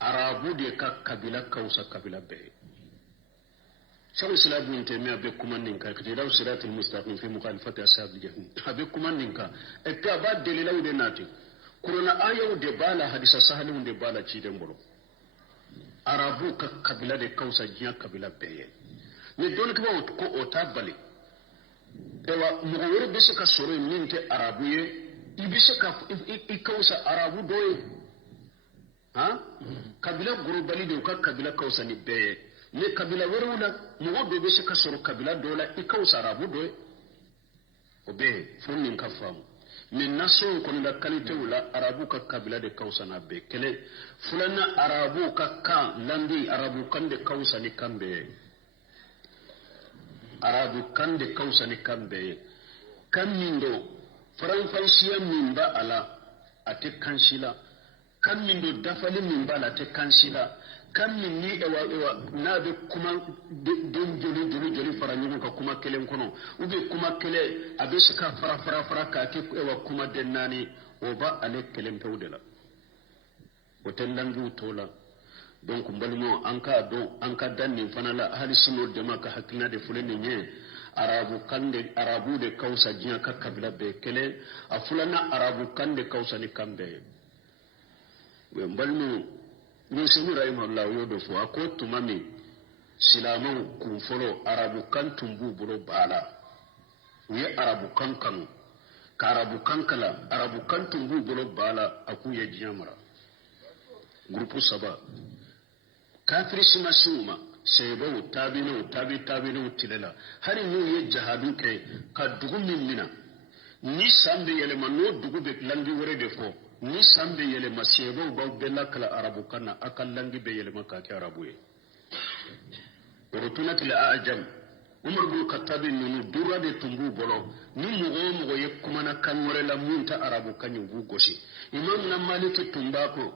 arabu de ka kabila kawusa kabila bɛɛ شو الإسلام ابن تيمية بكمان نينكا كتيراو صراط المستقيم في مخالفة أصحاب الجحيم بكمان نينكا اتبع دليل أو دناتي كورونا آية ودبالا حديث سهل ودبالا تشيدن بلو arabu ka kabila de kausa jiya kabila beye ne don ka ba ko otabali ewa mugo wori be ka soro min te arabu ye ibise ka kausa arabu doye ha kabila globali de ka kabila kausa ni beye ne kabila wori wala mugo do be ka soro kabila dola kausa arabu doye obe funnin ka famu min naso kon la kalite wala arabu ka kabila de kausa na be kele fulana arabu ka kan landi arabu kan de kausa ni kambe arabu kan de kausa ni kambe kan mindo faranfansiya min ba ala ate kansila kan mindo dafali min ba ala ate kansila kan min ni ewa na be kuma don joli faranyu ka kuma kelen kono ube kuma kele abe shika fara ka ke ewa kuma dennani oba ale kelen pewdela wotellangu tola donc mbalimo anka danni fanala hali sunno jama ka hakina de fulani nye arabu de kausa jinya ka kabila be kele afulana arabu kande kausa ni kambe we mbalimo ni sunu rahimahullah yodo fo akotu mami silamu kunfolo arabu kan tumbu buro bala we arabu kan kanu ka arabu kan kala arabu kan tumbu buro bala akuye jiyamara grupu saba kafiri suma sebo tabino tilela hari no ye jahadu ke ka dugu minna ni sambe yele mano dugu be langi wore de fo ni sambe yele masebo ba bella kala arabu kana akal langi be yele maka ke arabu ye rotuna kila ajam umar bin khattab ni dura de tumbu bolo ni mugo ye kumana kanwore la munta arabu kanyu goshi imam na maliki tumbako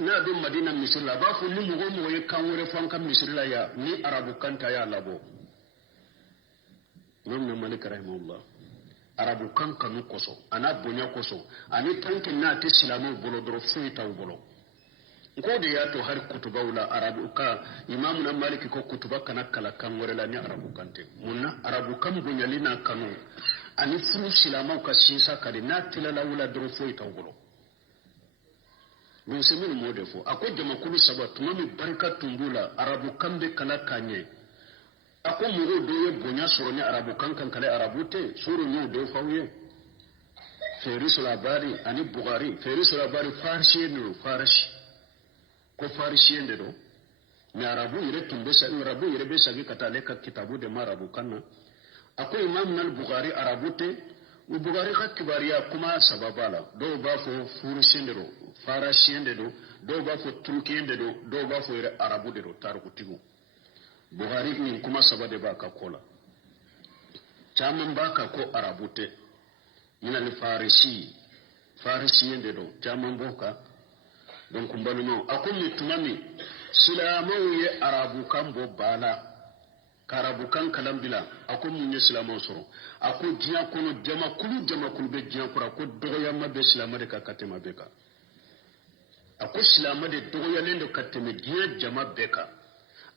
na do madina misra ba fu ni mugo ye kanwore fanka misra ya ni arabu kanta ya labo imam na maliki rahimahullah arabu kan kanu koso ana bonya koso ani tanke na te silamu bolo dro fuita bolo ko de ya to har kutuba wala arabu ka imam na maliki ko kutuba kana kala kan wore la ni arabu kante munna arabu kam bunyalina kanu ani furu silamu ka sisa kadi na tilala wala dro fuita bolo mun semin modefo ako jama kulu sabatu mami barka tumbula arabu kambe kala kanye ako mugo doye bonya soro ni arabu kan kale arabu te soro ni do fawye feris labari ani bukhari feris labari farshi no farashi ko farshi ndero ni arabu ire tumbe sa arabu ire be sagi katale ka kitabu de marabu kanna ako imam nal bukhari arabu te u bukhari ka kibariya kuma sababala do ba fo furshi ndero farashi ndero do ba fo turki ndero do ba fo ire arabu de do tarukutigu buhari ni kuma sabade baka kola chaman baka ko arabute mina ni farisi yende do chaman boka don kumbali no akumi tumami silamu ye arabu kan bo bala karabu kan kalambila akumi ne silamu soro aku jiya kono jama kulu be jiya kura ko doya mabbe silamu de ka katema beka aku silamu de doya lendo kateme jiya jama beka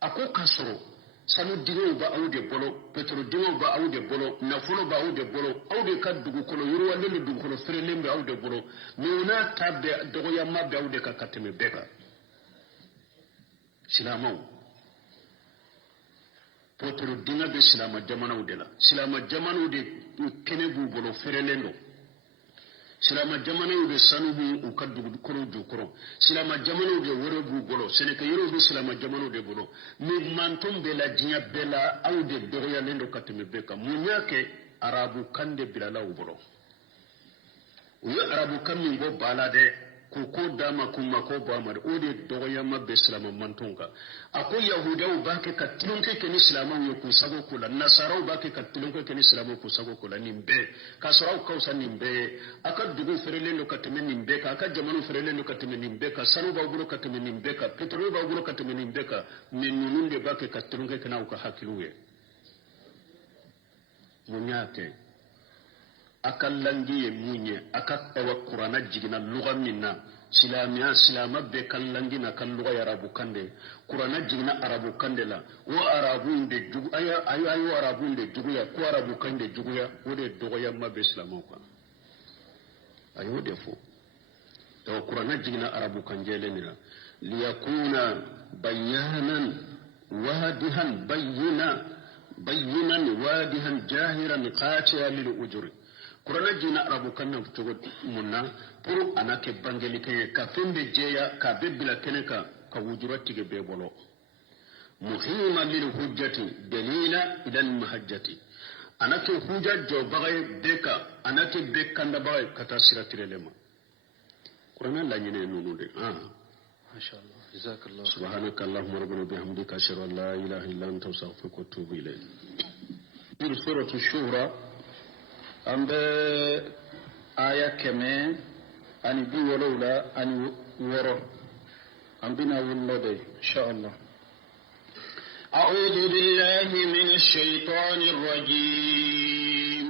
ako kasoro sanu digo ba awde bolo petro digo ba awde bolo nafulo ba awde bolo awde kaddugo kono yuru wande le dugo kono frelembe awde bolo nuna tabbe dogo yamma be awde ka kateme beka silamo petro dinga be silama jamana udela silama jamana ude kene bu bolo frelendo silama jamana ude sanubu ukaddugo kono jukoro silama jamana ude wore bu bolo seneka yero be silama jamana ude bolo mi mantum bela jinya bela aude doya lendo kateme beka munyake arabu kande bilala ubolo uyo arabu kammi go balade ko dama kuma ko ba mar o de dogoya mabbe islaman mantonga ako yahudaw ba ke katilon ke ken islaman yo ku sago kula nasaraw ba ke katilon ke ken islaman ku sago kula nimbe kasaraw kausa nimbe aka dugu ferele no kateme nimbe ka aka jamanu ferele no kateme nimbe ka sanu ba gulo kateme nimbe ka petrol ba gulo kateme nimbe ka menununde ba ke katilon ke kana ka hakiluye munyate akallangi ye munye akawa qur'ana jigina lugha minna silama be kallangi na kalluga arabu kande qur'ana jigina arabu kande la wo arabu de jugu ayo arabu de jugu ya ko arabu kande jugu ya wode dogo ya mabbe islamo ko ayo defo to qur'ana jigina arabu kanjele ni la liyakuna bayanan wadihan bayinan wadihan jahiran qatiya lil ujuri kurana jina arabu kanna futugo munna pour anake bangeli kay ka fembe jeya ka bebila keneka ka wujurati ge bebolo muhima lil hujjati dalila ila al mahajjati anake hujja bagay beka anake bekanda bagay kata siratirelema kurana la nyine nunu de mashallah jazakallahu subhanaka allahumma rabbana bihamdika ashhadu an la ilaha illa anta astaghfiruka wa atubu ilayk suratu shura ambe aya keme ani bi wolowla ani woro ambina wullode inshallah أعوذ بالله من الشيطان الرجيم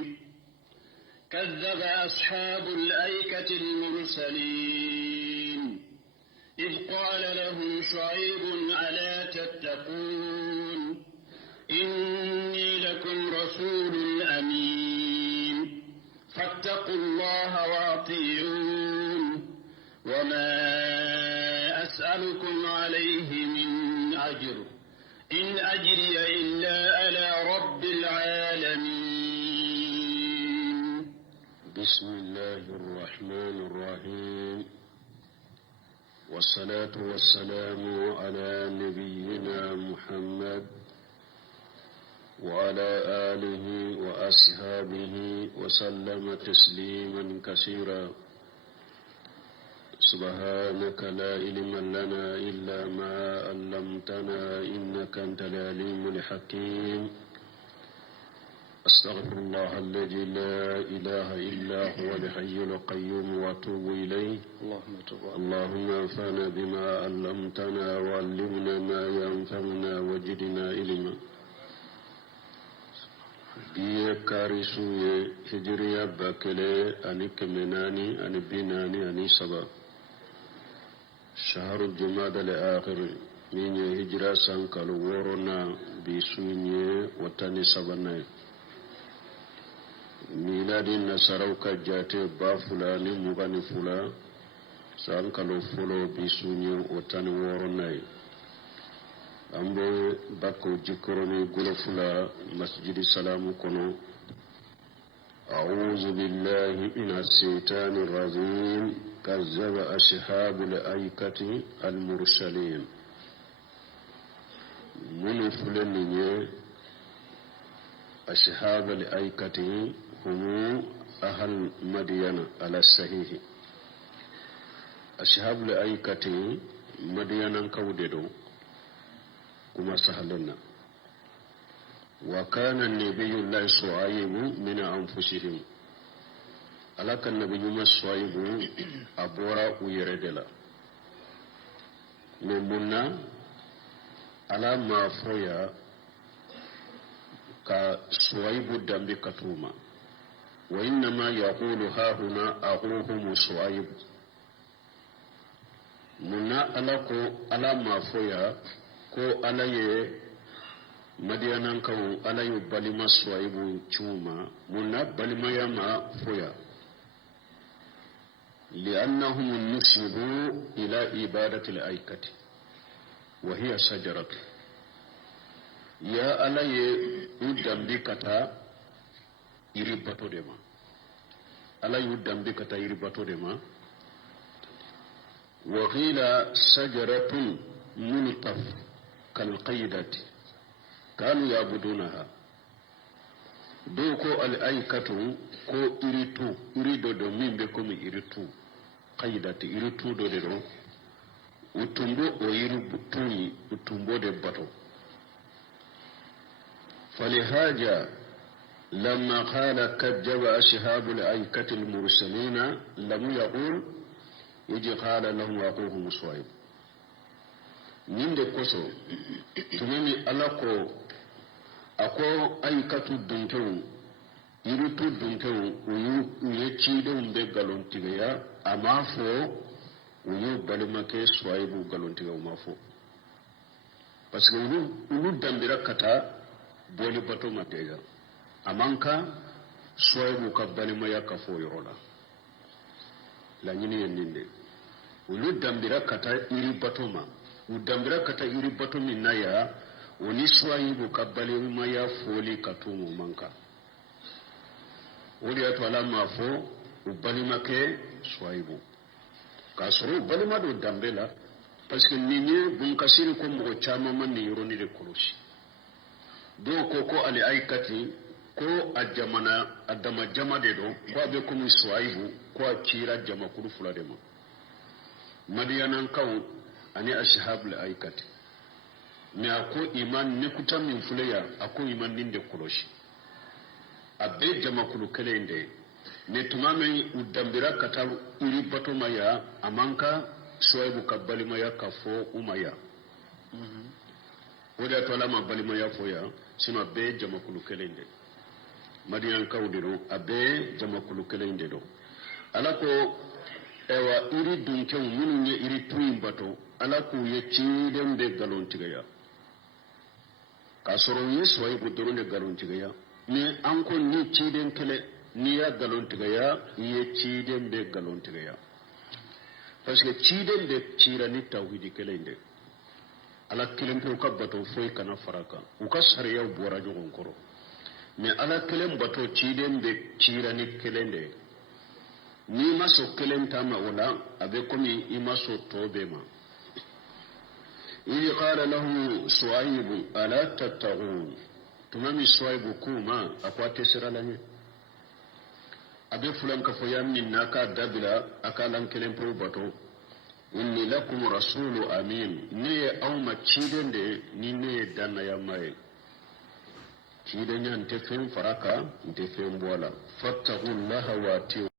كذب أصحاب الأيكة المرسلين إذ قال لهم شعيب ألا تتقون إني لكم رسول أمين فاتقوا الله وأطيعون وما أسألكم عليه من أجر إن أجري إلا على رب العالمين بسم الله الرحمن الرحيم والصلاة والسلام على نبينا محمد وعلى آله وأصحابه وسلم تسليما كثيرا سبحانك لا علم لنا إلا ما علمتنا إنك أنت العليم الحكيم أستغفر الله الذي لا إله إلا هو الحي القيوم وأتوب إليه اللهم انفعنا بما علمتنا وعلمنا ما ينفعنا وزدنا علما biye karisuye hijriya bakele ani kemenani ani binani ani saba shaharu jumada al-akhir minye hijra sankalu worona bisunye watani sabana miladi nasarauka jate ba fulani mugani fula sankalu fulo bisunye watani worona ambe bako jikoroni gulofula masjidi salamu kono a'udhu billahi minash shaitanir rajim kazzaba ashabul aikati al mursalin munu fulenye ashabul aikati humu ahal madyana ala sahihi ashabul aikati madyana kawdedo كما سهلنا وكان النبي الله شعيب من أنفسهم ألاك النبي ما شعيب أبورا ويردلا ممنا على ما فويا كشعيب الدم كتوما وإنما يقول ها هنا أخوهم شعيب منا على ما فويا ko alaye madiyanan kawo alaye balima swaibu chuma muna balima yama foya li'annahum nusibu ila ibadati al-aikati wa hiya shajaratu ya alaye udambi kata iribato dema alaye udambi kata iribato dema wa qila shajaratun munitaf كالقيدة كانوا يعبدونها دوكو الأيكة كو إريتو إريدو دو مين بكم إريتو qaidati iri tudo de do utumbo o iri tuni utumbo de bato falihaja لما قال كذب أصحاب الأيكة المرسلين لم يقول يجي قال لهم أخوهم صهيب نين دي كوسو تمامي ألاكو أكو أيكة الدنكو يرتو الدنكو ويتشيدون بغالون تغيا أما فو ويبالمكي صهيب غالون تغيا أما فو parce que ulu dambira kata boli bato matega amanka soyebu ka balimaya ka fo yorola la nyini yenninde ulu dambira kata iri batoma u dambira kata iri batomi naya oni soyebu ka balimaya foli katumu manka odi ato alama fo u balimake soyebu ka soro balima do dambela parce que ninye bunkasiri ko mo chama man ni yoroni de kolosi do ko ali aikati ko ajamana adama jama de do ko abe ko mi soaibu ko akira jama kuru fula de ma madiyanan kaw ani ashabul aikati me ako iman ne kutam min fuleya ako iman ninde kolosi abe jama kulu kelende ne tumame udambira kata iri batoma ya amanka soaibu kabalima ya kafo umaya oda tola ma balima ya foya sima be jama kulu kelende madiyan kawdiro abe jama kulu kelende do alako ewa iri dunke munu ne iri tuin bato alako ye ciden be galon tigaya kasoro ye soaibu doro ne galon tigaya ni anko ni ciden kele ni ya galon tigaya ye ciden be galon tigaya parce que ciden de cirani tawhidi kelende ala kelem pe ka bato foy kana faraka u ka sariya bora jogon koro mais ala kelem bato ciden de cirani kelende ni maso kelem tama wala abe komi imaso tobe ma ili qala lahu suaib ala tattaqun tumami suaib kuma akwate siralani abe fulan ka fo yamni naka dabila akalan kelen pro bato inni lakum rasulu amin ne aw ma ciden de ni ne danna yamay ciden yan te fen faraka te fen bola fattaqullaha wa